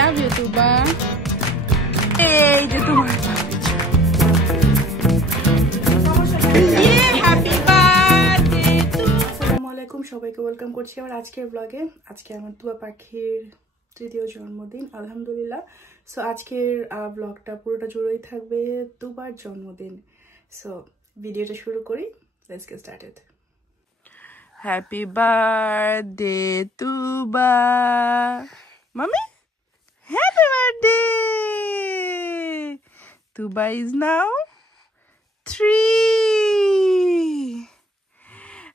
love you, Tuba. Hey, the Tuba. Yeah, happy birthday to. Assalamualaikum, সবাইকে welcome করছি আমার আজকের ব্লগে। আজকে আমার তুবা পাখির তৃতীয় জন্মদিন, আলহামদুলিল্লাহ। সো আজকের ব্লগটা পুরোটা জুড়েই থাকবে তুবার জন্মদিন। সো ভিডিওটা শুরু করি। Let's get started. Happy birthday, Tuba. Mommy? Happy birthday! Tuba is now 3.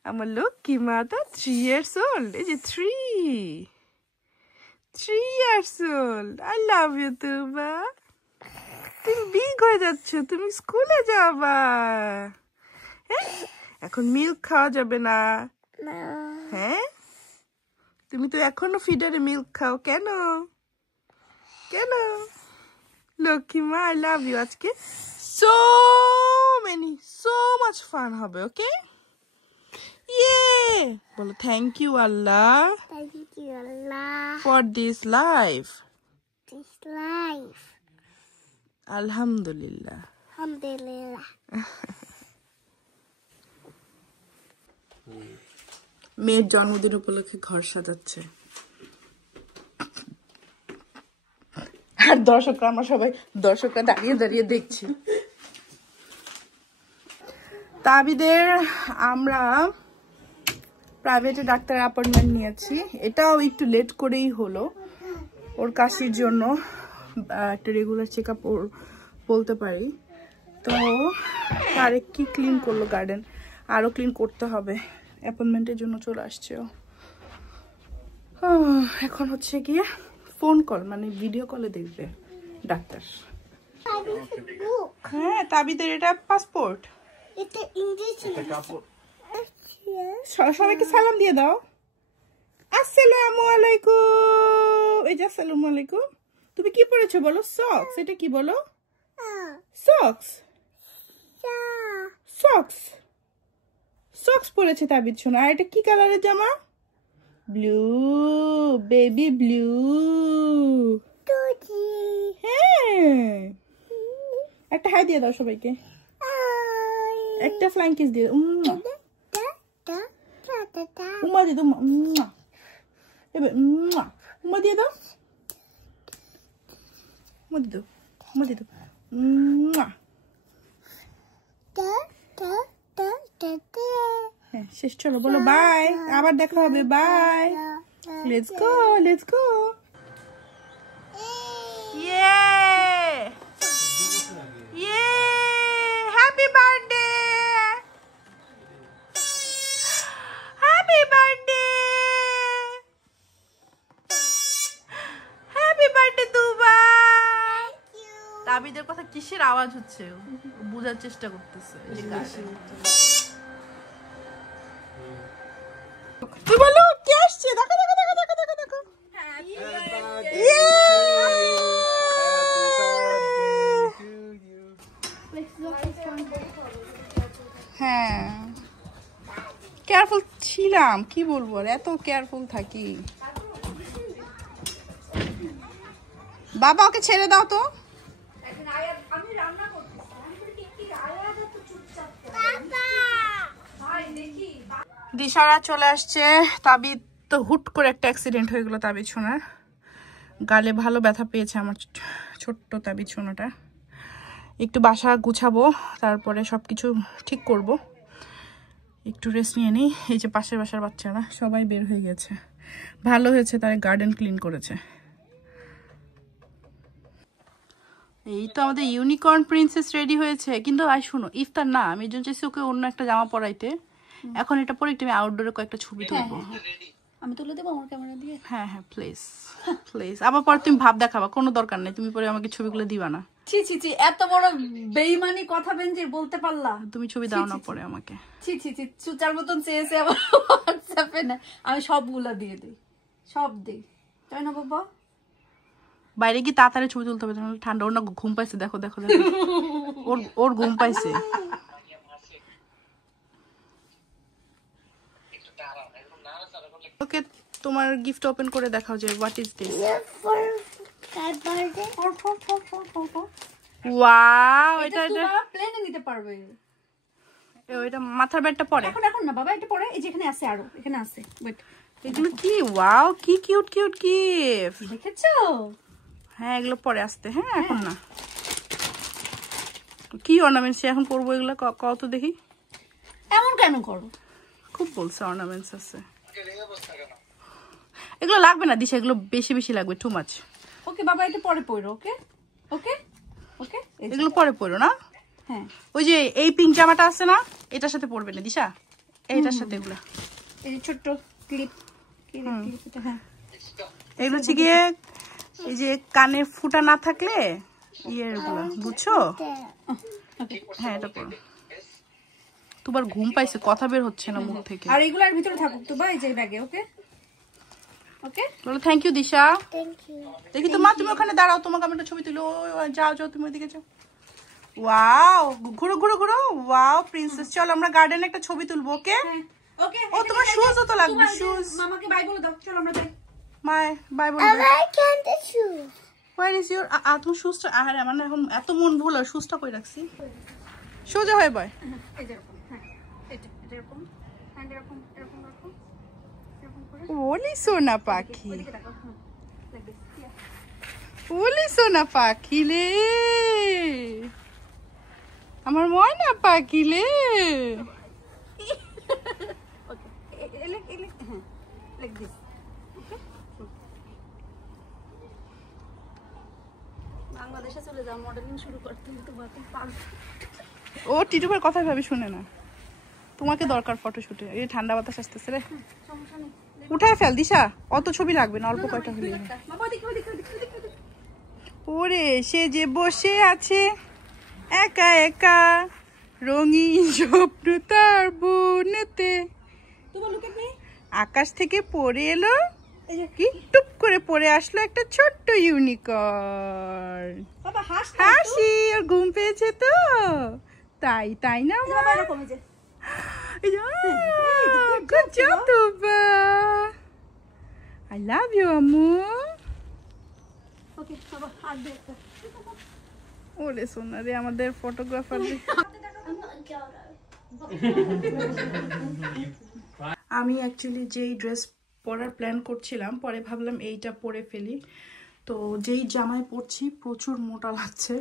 I'm a lucky mother, 3 years old. Is it 3? 3 years old. I love you, Tuba. তুমি বিগ হয়ে যাচ্ছ, তুমি স্কুলে যাবা। হ্যাঁ, এখন মিল্ক খাওয়া যাবে না। হ্যাঁ, তুমি তো এখনো ফিডারে মিল্ক খাও, কেন কেন? লক্ষ্মী মা, আই লাভ ইউ। আজকে so much fun হবে, ওকে? ইয়ে বলো thank you Allah for this life. আলহামদুলিল্লাহ। মেয়ের জন্মদিন উপলক্ষে ঘর সাজাচ্ছে আর দর্শকরা, আমরা সবাই দর্শকরা দাঁড়িয়ে দাঁড়িয়ে দেখছি। তাবিদের আমরা প্রাইভেটে ডাক্তার অ্যাপয়েন্টমেন্ট নিয়েছি। এটাও একটু লেট করেই হলো, ওর কাশির জন্য একটা রেগুলার চেক আপ ওর বলতে পারি। তো আরেক কি ক্লিন করলো গার্ডেন, আরও ক্লিন করতে হবে। অ্যাপয়েন্টমেন্টের জন্য চলে আসছে ও। এখন হচ্ছে গিয়ে ফোন কল, মানে ভিডিও কলে দেখবে ডাক্তার। হ্যাঁ, তাবিদের এটা পাসপোর্ট। সবাইকে সালাম দিয়ে দাও। আসসালামু আলাইকুম। এই যে আসসালামু আলাইকুম। তুমি কি পরেছো বলো? সক্স। এটা কি বলো? সক্স। সক্স সক্স পরেছে তাবিদ শোনা। আর এটা কি কালারের জামা? Blue, baby blue. হ্যাঁ, একটা হাই দিয়ে দাও সবাইকে, একটা ফ্লাইং কিস দিয়ে দাও। উমা দিয়ে দাও, এবার উমা দিয়ে দাও, উমা দিয়ে দাও, উমা দিয়ে দাও। হ্যাঁ, শেষ। চলো বলো বাই, আবার দেখা হবে। Bye, let's go, let's go. Yay yay, happy birthday, happy birthday, happy birthday Tuba. তাবিদের কথা কিসের আওয়াজ হচ্ছে বোঝার চেষ্টা করতেছে। তুই বলো কে আসছে? দেখো দেখো দেখো দেখো দেখো দেখো। হ্যাঁ, কেয়ারফুল ছিলাম, কি বলবো, আর এত কেয়ারফুল থাকি। বাবা ওকে ছেড়ে দাও তো। দিশারা চলে আসছে। তাবিদ তো হুট করে একটা অ্যাক্সিডেন্ট হয়ে গেলো তাবিদ সোনার। গালে ভালো ব্যথা পেয়েছে আমার ছোট্ট তাবিদ সোনাটা। একটু বাসা গুছাবো, তারপরে সবকিছু ঠিক করব। একটু রেস্ট নিয়ে নিই। এই যে পাশের বাসার বাচ্চারা সবাই বের হয়ে গেছে, ভালো হয়েছে তারা গার্ডেন ক্লিন করেছে। এই তো আমাদের ইউনিকর্ন প্রিন্সেস রেডি হয়েছে। কিন্তু আই শুনো, ইফতার না, আমি একজন চাইছি ওকে অন্য একটা জামা পরাইতে। এখন এটা পরে একটু আমি আউটডোরে কয়েকটা ছবি তুলবো। আমি তুলে দেবো আমার ক্যামেরা দিয়ে। হ্যাঁ হ্যাঁ, প্লিজ প্লিজ। আবার পরে তুমি ভাব দেখাবা, কোনো দরকার নেই, তুমি পরে আমাকে ছবিগুলো দিবা না। ছি ছি ছি, এত বড় বেইমানি কথা বেঞ্জির বলতে পারলা? তুমি ছবি দাও না পরে আমাকে। ছি ছি ছি, চুচার মতন চেয়েছে আবার হোয়াটসঅ্যাপে না। আমি সবগুলা দিয়ে দিই, সব দিই, তাই না বাবা? বাইরে কি তাড়াতাড়ি ছবি তুলতে হবে, ঠান্ডা। ওর না ঘুম পাইছে, দেখো দেখো দেখো, ওর ঘুম পাইছে। ওকে, তোমার গিফট ওপেন করে দেখাও যে হোয়াট ইজ দিস। ওয়াও, এটা প্লেনে নিতে পারবে। এটা মাথার ব্যাগটা পরে এখন না বাবা, এটা পরে এই যে এখানে আছে, আরো এখানে আছে। ওয়েট, এগুলো কি? ওয়াও, কি কিউট কিউট গিফট। দেখেছো? হ্যাঁ, এগুলো পরে আসতে। হ্যাঁ, এখন না। কি অর্নামেন্টস এখন পরবো এগুলো? কত দেখি। এমন কেন করো? খুব বলছে অর্নামেন্টস আছে। এগুলো লাগবে না দিশা, এগুলো বেশি বেশি লাগবে, টু মাচ। ওকে বাবা, এটা পরে পরো। ওকে ওকে ওকে, এগুলো পরে পরো না। হ্যাঁ, ওই যে এই পিঙ্ক জামাটা আছে না, এটার সাথে পরবে না দিশা, এইটার সাথে এগুলা। এই যে ছোট্ট ক্লিপ, হ্যাঁ, এগুলো হচ্ছে গিয়ে এই যে কানে ফুটা না থাকলে ইয়েগুলো, বুঝছো? হ্যাঁ, এটা পরো। তোমার ঘুম পাইছে, কথা বের হচ্ছে না মুখ থেকে। আর এগুলার ভিতরে থাকুক তো ভাই, যে ব্যাগে। ওকে ওকে, বলো থ্যাংক ইউ দিশা। দেখি তো মা, তুমি ওখানে দাঁড়াও, তোমাকে আমি একটা ছবি তুলো। যাও যাও, তুমি ওইদিকে যাও। ওয়াও, ঘুরো ঘুরো ঘুরো। ওয়াও প্রিন্সেস, চল আমরা গার্ডেনে একটা ছবি তুলবো। ওকে ওকে। ও, তোমার শুজও তো লাগবে। শুজ মামাকে বাই বলে দাও, চল আমরা যাই। মাই বাই বল। Where is your তোমার শুজটা? আরে আমার না এখন এত মন ভুল, আর শুজটা কই রাখছি? সোজা হয়ে বয়। এই যে এরকম, হ্যাঁ, এটা এরকম, হ্যান্ড এরকম এরকম রাখো, এরকম করে। ওলি সোনা পাখি, ওইদিকে তাকাও, হ্যাঁ, লাইক দিস। ওলি সোনা পাখি লে, আমার ময়না পাখি লে। ওকে, এলে হ্যাঁ, লাইক দিস। ওকে, বাংলাদেশে চলে যাও, মডেলিং শুরু করতে। তো বাকি পারবে। ও টিটুকের কথা ভাবে শুনে না, তোমাকে দরকার ফটোশুটে। এই ঠান্ডা বাতাস আসতেছে রে, সমস্যা নেই। উঠায় ফেল দিশা, অত ছবি লাগবে না, অল্প কয়টা হলে। বাবা দেখো দেখো দেখো দেখো। ওরে সে যে বসে আছে একা একা, রঙিন স্বপ্ন তার বনেতে, তুমি লুক এট মি। আকাশ থেকে পড়ে এলো, কি টুপ করে পড়ে আসলো একটা ছোট্ট ইউনিকর্ন। বাবা হাস না। হাসি, ওর ঘুম পেয়েছে তো, তাই তাই না মা? বাবা এরকম এই যে। Good job, Tuba. I love you, Amu. ওকে বাবা, হাত দে একটা। ওরে সোনা রে, আমাদের ফটোগ্রাফার। আমি অ্যাকচুয়ালি যেই ড্রেস পরার প্ল্যান করছিলাম, পরে ভাবলাম এইটা পরে ফেলি। তো যেই জামায় পরছি প্রচুর মোটা লাগছে।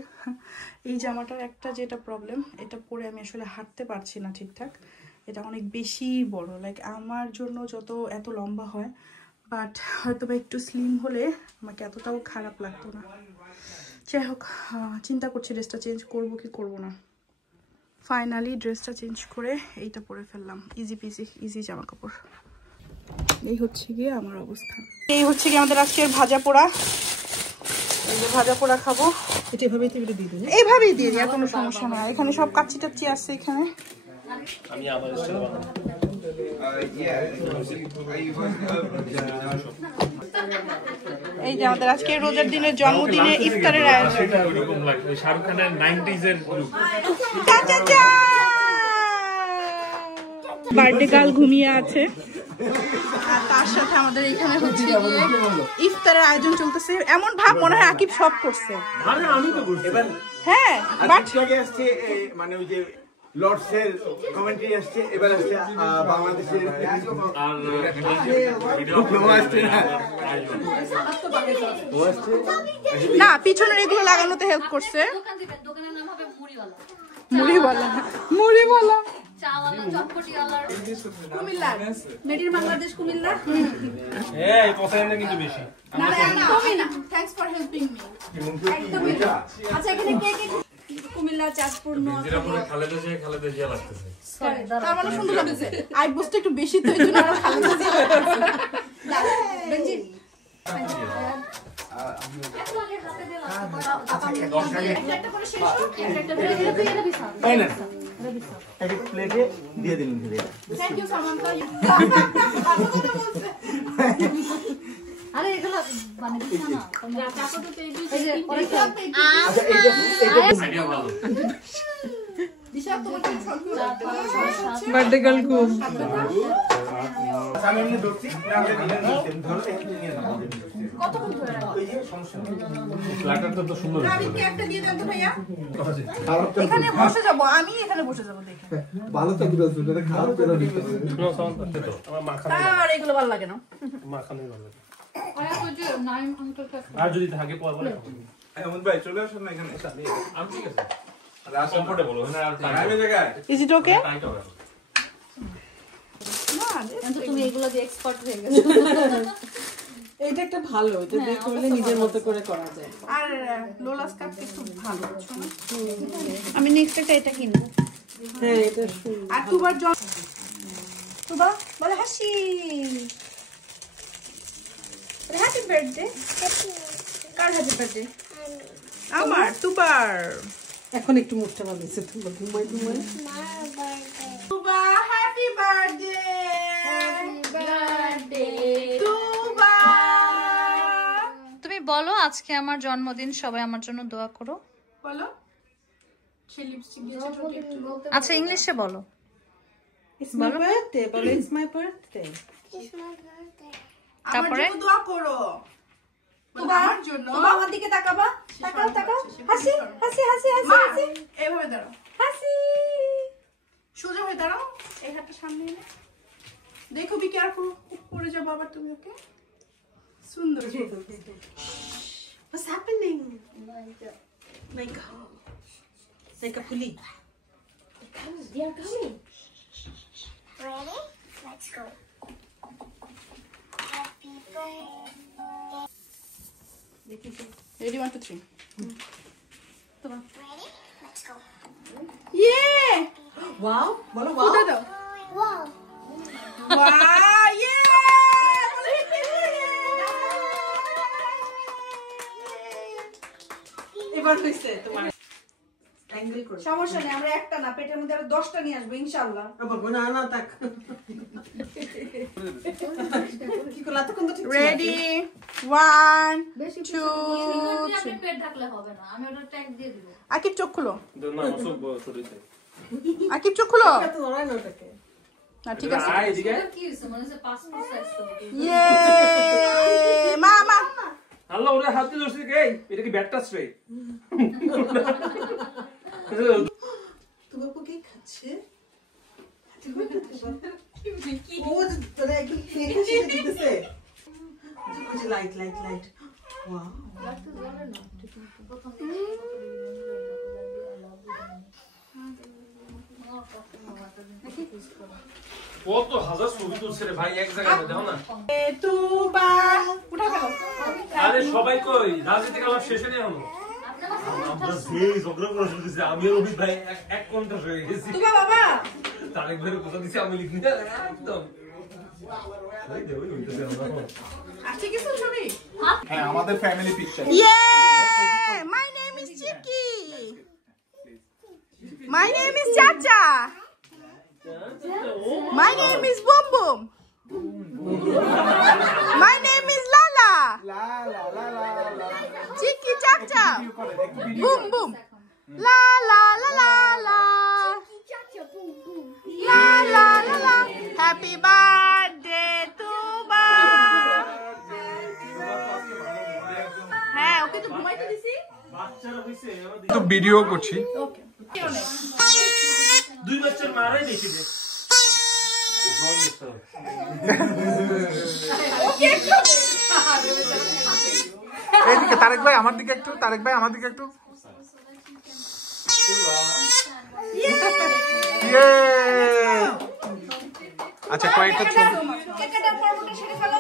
এই জামাটার একটা যেটা প্রবলেম, এটা পরে আমি আসলে হাঁটতে পারছি না ঠিকঠাক। এটা অনেক বেশি বড়, লাইক আমার জন্য যত এত লম্বা হয়, বাট হয়তো বা একটু স্লিম হলে আমাকে এতটাও খারাপ লাগতো না। যাই হোক, চিন্তা করছি ড্রেসটা চেঞ্জ করব কি করব না। ফাইনালি ড্রেসটা চেঞ্জ করে এইটা পরে ফেললাম। ইজি পিজি, ইজি জামা কাপড়। এই হচ্ছে গিয়ে আমার অবস্থা। এই হচ্ছে গিয়ে আমাদের আজকের ভাজা পোড়া। এই যে ভাজা পোড়া খাবো, এটা এভাবেই দিয়ে দিই, এইভাবেই দিয়ে দিই, আর কোনো সমস্যা না। এখানে সব কাচ্চি টাচ্চি আছে এখানে। আমি আবার এই যে আমাদের আজকে রোজার দিনের জন্মদিনে ইফতারের আয়োজন। শাহরুখ খানের 90s এর লুক। বার্থডে গার্ল ঘুমিয়ে আছে, আর তার সাথে আমাদের এখানে হচ্ছে গিয়ে ইফতারের আয়োজন চলতেছে। এমন ভাব মনে হয় আকিব সব করছে। আরে আমি তো করছি। হ্যাঁ, বাট আগে আসছে মানে ওই যে লর্ডসের কমেন্ট্রি আসছে, এবার আসছে বাংলাদেশের আর না, পিছনের এগুলো লাগানোতে হেল্প করছে। দোকানের নাম হবে মুড়িওয়ালা। মুড়িওয়ালা, মুড়িওয়ালা, চাওয়ালা, চটপটিওয়ালা। কুমিল্লা, মেডির বাংলাদেশ কুমিল্লা। এই পছন্দ কিন্তু বেশি। না না একদমই না। Thanks for helping me. একদমই না। আচ্ছা এখানে কে কে কুমিল্লা, চাঁদপুর, নোয়াখালী। খালেদা জিয়া লাগতেছে। তার মানে সুন্দর লাগছে। আইব্রোসটা একটু বেশি তো, এইজন্য আরো ভালো লাগছে। বেঞ্জি একটা করে শেষ হোক, একটা তাই না একটা প্লেটে দিয়ে দিন। Thank you Samantha. আরে এগুলো মানে দিছা না। চাকু তো পেয়ে দিয়েছে। এই যে আচ্ছা এটা আইডিয়া ভালো। দিশা তোমাকে চার, পাঁচ, ছয়, সাত। বার্থডে গার্ল ঘুম। আমি এমনি ধরছি না আমরা দিলেন ধরো একটু নিয়ে নাও কতক্ষণ ধরে রাখবো? ওই যে সমস্যা নেই ফ্ল্যাটারটা তো সুন্দর রাবিকে একটা দিয়ে দেন তো ভাইয়া। খারাপ তো এখানে বসে যাব, আমি এখানে বসে যাব দেখে। ভালো তো দিবেন এটা খারাপ করে দিতে হবে নো সাউন্ড করতে তো আমার মাখানো আর এগুলো ভালো লাগে না। মাখানোই ভালো লাগে। আয়া তো যে নাইম আঙ্কেল কা আর যদি থাকে পরে বলে আহমদ ভাই চলে আসুন না এখানে আমি ঠিক আছে আর কমফোর্টেবল হয় না আর আমি জায়গায় ইজ ইট ওকে? টাইট হবে কিন্তু তুমি এগুলো দিয়ে এক্সপার্ট হয়ে গেছো। এটা একটা ভালো, এটা দিয়ে করলে নিজের মতো করে করা যায়। আর লোলা স্কার্টটা খুব ভালো, বুঝছো না? আমি নেক্সট একটা এটা কিনবো। হ্যাঁ, এটা সুন্দর। আর তুবার জন তুবা বলে হাসি, হ্যাপি বার্থডে। কার হ্যাপি বার্থডে? আমার তুবার। এখন একটু মুখটা ভালো হয়েছে, তুমি ঘুমাই ঘুমাই। তুবা হ্যাপি বার্থডে, তুবা। তুমি বলো আজকে আমার জন্মদিন, সবাই আমার জন্য দোয়া করো। বলো। সে লিপস্টিক দিয়েছে ঠোঁটে একটু। আচ্ছা ইংলিশে বলো। It's my birthday, বলো it's my birthday. আমার তারপরে? জন্য দোয়া করো। তুবা আমার জন্য। তুবা আমার দিকে তাকাবা। তাকাও তাকাও। হাসি হাসি হাসি হাসি হাসি। এইভাবে দাঁড়াও। হাসি। সোজা হয়ে দাঁড়াও। এই হাতটা সামনে এনে। দেখো বি কেয়ারফুল, পড়ে যাবো আবার তুমি, ওকে? সুন্দর। What's happening? Like a police. They are coming. Ready? Let's go. Happy birthday. Ready, 1 2 3. Ready? Let's go. Yeah! Wow, বলো ফুটা wow. দাও। Wow. Wow! Yeah! এবার হইছে তোমার অ্যাঙ্গেল করো। সমস্যা নেই, আমরা একটা না, পেটের মধ্যে আরো 10টা নিয়ে আসবো ইনশাআল্লাহ। বাবা না না তাক। কি করলা তো কোন তো ঠিক ছিল। Ready? 1 বেশি 2 আপনি পেট ঢাকলে হবে না, আমি ওটা ট্যাগ দিয়ে দিব। আকিব চোখ খুলো। না সব ছোট হইছে আকিব চোখ খুলো। এটা তো ধরাই না ওটাকে। না ঠিক আছে। আয় এদিকে এটা কি হইছে মনে হচ্ছে পাসপোর্ট সাইজ তো। ইয়ে মামা। আল্লাহ ওরে হাত দিয়ে ধরছিস এই এটা কি ব্যাট টাচ রে তোমার পক্ষে খাচ্ছে। ও যে তোরা একদম ফেকে শিখে দিতেছে। ওই যে লাইট লাইট লাইট। ওয়াও। কত হাজার ছবি তুলছে রে ভাই এক জায়গায় দেখো না তুবা উঠা ফেলো। আরে সবাই কই রাজনীতি কাল শেষে নেই হলো আমরা যে ঝগড়া করে শুরু দিছি আমি আর অমিত ভাই এক ঘন্টা হয়ে গেছি তুবা বাবা। তারেক ভাইয়ের কথা দিছি আমি লিখি না একদম ওই দে ওই হইতেছে আমরা আচ্ছা কিছু ছবি। হ্যাঁ আমাদের family picture Yeah! My name is Chicky. My name is Chacha. My name is Boom Boom. My name is Lala. লা লা লা লা লা Chicky Chacha. করে দেখি video Boom Boom. La la la la la. La la la la. Happy birthday to Ba. হ্যাঁ ওকে তো ঘুমাইতে দিছি। বাচ্চারা হইছে তো ভিডিও করছি ওকে। দুই বাচ্চার মারাই বেশি দে এইদিকে তারেক ভাই আমার দিকে একটু তারেক ভাই আমার দিকে একটু ইয়ে আচ্ছা কয়েকটা ছবি কেকেটার পর্বটা সেরে ফেলো।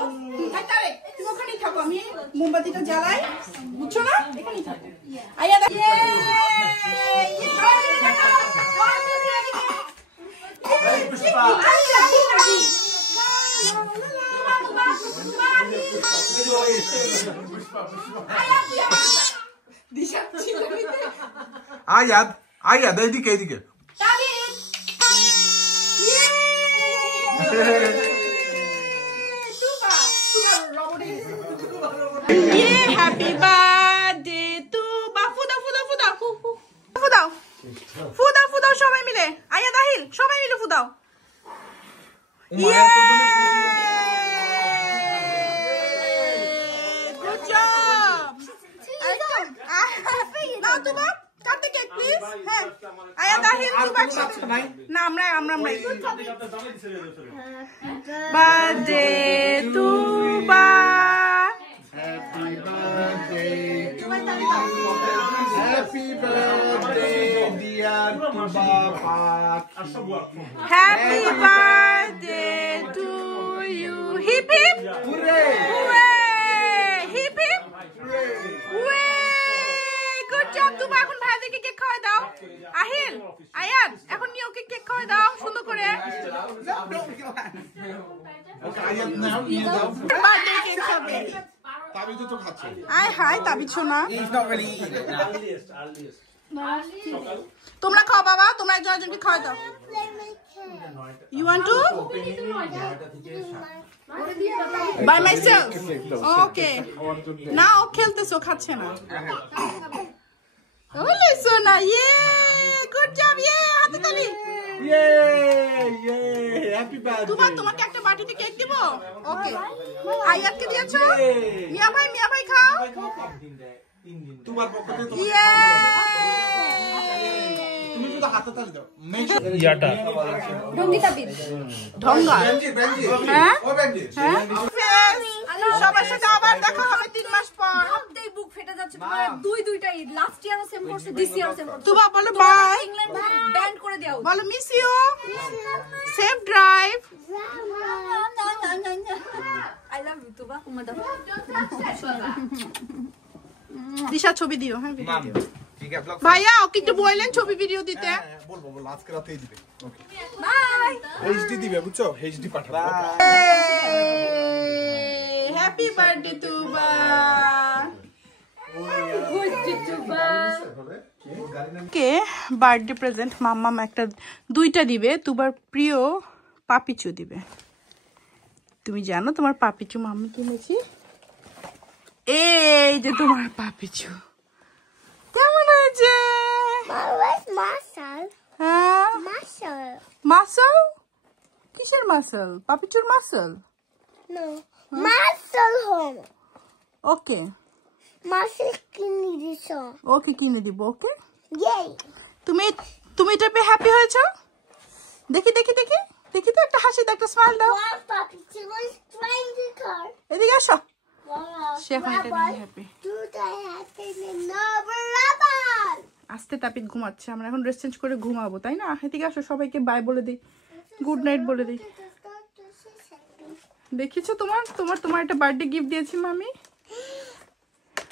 আর তারে তুমি ওখানেই থাকো, আমি মোমবাতিটা জ্বালাই, বুঝছো না? এখানেই থাকো। আয়া দা ইয়ে দিশা ছিল আয়াদ আয়াদ এইদিকে এইদিকে Happy birthday to Bafuda Fuda Fuda Fudaও Fudaও Fudaও সবাই মিলে আয়া দাহিল সবাই মিলে ফুদাও ইয়ে আমরা birthday Tuba Happy birthday to you. Happy birthday, dear Tuba. Happy birthday to you. Hip hip. Hooray! Hooray! Hip hip. Hooray! Good job. তুবা এখন ভাইদেরকে কেক খাওয়াই দাও। আহিল, আয়াত, এখন নিয়ে ওকে কেক খাওয়াই দাও সুন্দর করে। বার্থডে কেক খাবে। তাবিজ তো খাচ্ছে। আয় হাই তাবিজ না। He's not really eating it now. তোমরা খাও বাবা, তোমরা একজন একজনকে খাওয়াই দাও। You want to? By myself. Okay. না ও খেলতেছো খাচ্ছে না। ওলে সোনা, yay! Good job, yay! হাতে তালি। Yay! Happy birthday. তোমাকে একটা বাটিতে কেক দিব? ওকে। আয়াতকে দিয়েছো? মিয়া ভাই খাও। তোমার পক্ষ থেকে তুমি শুধু হাতে তালি দাও। ইয়াটা ঢঙ্গা। হ্যাঁ? ও বেঞ্জি। হ্যাঁ? সবার সাথে আবার দেখা হবে 3 মাস পর। সবটাই বুক ফেটে যাচ্ছে। দুইটা ঈদ, লাস্ট ইয়ারও সেম করছে, দিস ইয়ারও সেম করছে। তুবা বলো বাই। ইংল্যান্ড ব্যান্ড করে দাও। বলো miss you. Safe drive. I love you Tuba. উম্মা দাও। দিশা ছবি দিও। হ্যাঁ ভিডিও দিও। ঠিক আছে ব্লগ। ভাইয়া ওকে একটু বললেন ছবি ভিডিও দিতে। বলবো আজকে রাতেই দিবে। ওকে। বাই। এইচডি দিবে বুঝছো? এইচডি পাঠাবো। হ্যাপি বার্থডে তুবা। কে বার্থডে প্রেজেন্ট মাম্মাম একটা 2টা দিবে। তুবার প্রিয় পাপিচু দিবে। তুমি জানো তোমার পাপিচু মাম্মি কিনেছি? এই যে তোমার পাপিচু। কেমন হয়েছে? হ্যাঁ মাসল? কিসের মাসল? পাপিচুর muscle? No. Muscle home. Okay Muscle skinny this one. Okay কিনে দিব। ওকে Yay. তুমি এটা পেয়ে হ্যাপি হয়েছো? দেখি তো একটা হাসি দাও, একটা স্মাইল দাও। Wow, Papi, she was trying the car. এদিকে আসো। Wow. সে এখন এটা নিয়ে happy. Do the happy number rubber. আস্তে তাপিত ঘুমাচ্ছে। আমরা এখন ড্রেস চেঞ্জ করে ঘুমাবো, তাই না? এদিকে আসো, সবাইকে বাই বলে দিই, গুড নাইট বলে দিই। দেখিছো তোমার একটা বার্থডে গিফট দিয়েছি মামি।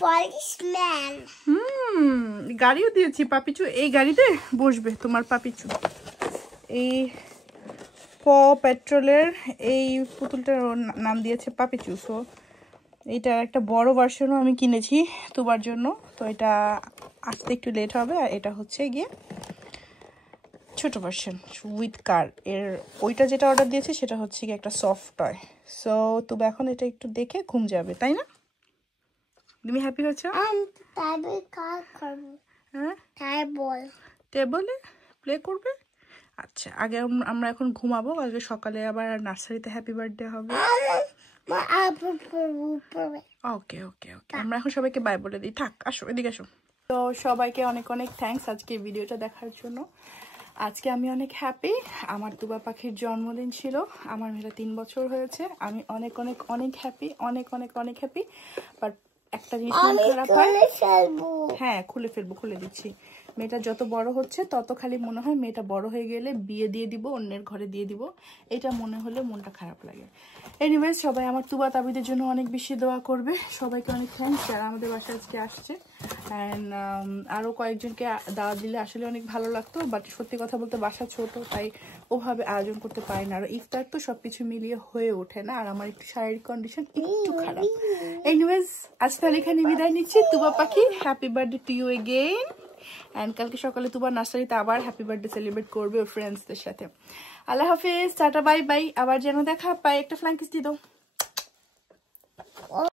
Policeman. গাড়িও দিয়েছি পাপিচু। এই গাড়িতে বসবে তোমার পাপিচু। এই পেট্রোলের এই পুতুলটার নাম দিয়েছে পাপিচু। সো এইটার একটা বড় ভার্সনও আমি কিনেছি তোমার জন্য। তো এটা আসতে একটু লেট হবে। আর এটা হচ্ছে গিয়ে ছোট ভার্সন উইথ কার। এর ওইটা যেটা অর্ডার দিয়েছি সেটা হচ্ছে গিয়ে একটা সফট টয়। সো তুমি এখন এটা একটু দেখে ঘুম যাবে, তাই না? তুমি হ্যাপি হয়েছো? Baby car come. হ্যাঁ Table. টেবলে প্লে করবে। আচ্ছা আগে আমরা এখন ঘুমাবো। কালকে সকালে আবার নার্সারিতে হ্যাপি বার্থডে হবে। ওকে আমরা এখন সবাইকে বাই বলে দিই। থাক আসো, এদিকে আসো। তো সবাইকে অনেক থ্যাঙ্কস আজকে ভিডিওটা দেখার জন্য। আজকে আমি অনেক হ্যাপি। আমার তুবা পাখির জন্মদিন ছিল। আমার মেয়েটা 3 বছর হয়েছে। আমি অনেক হ্যাপি, অনেক হ্যাপি। বাট একটা জিনিস মন খারাপ হয়। হ্যাঁ খুলে দিচ্ছি। মেয়েটা যত বড় হচ্ছে তত খালি মনে হয় মেয়েটা বড় হয়ে গেলে বিয়ে দিয়ে দিব, অন্যের ঘরে দিয়ে দিব। এটা মনে হলে মনটা খারাপ লাগে। এনিওয়েজ সবাই আমার তুবা তাবিদের জন্য অনেক বেশি দোয়া করবে। সবাইকে অনেক থ্যাঙ্কস যারা আমাদের বাসায় আজকে আসছে। অ্যান্ড আরও কয়েকজনকে দাওয়াত দিলে আসলে অনেক ভালো লাগতো। বাট সত্যি কথা বলতে বাসা ছোট, তাই ওভাবে আয়োজন করতে পারি না। আর ইফতার তো সবকিছু মিলিয়ে হয়ে ওঠে না। আর আমার একটু শারীরিক কন্ডিশন একটু খারাপ। এনিওয়েজ আজ তাহলে এখানে বিদায় নিচ্ছি। তুবা পাখি happy birthday to you again. And কালকে সকালে তুবার নার্সারিতে আবার হ্যাপি বার্থডে সেলিব্রেট করবে ওর ফ্রেন্ডসদের সাথে। আল্লাহ হাফিজ, টাটা, বাই বাই। আবার যেন দেখা পাই। একটা ফ্লাইং কিস দিয়ে দাও।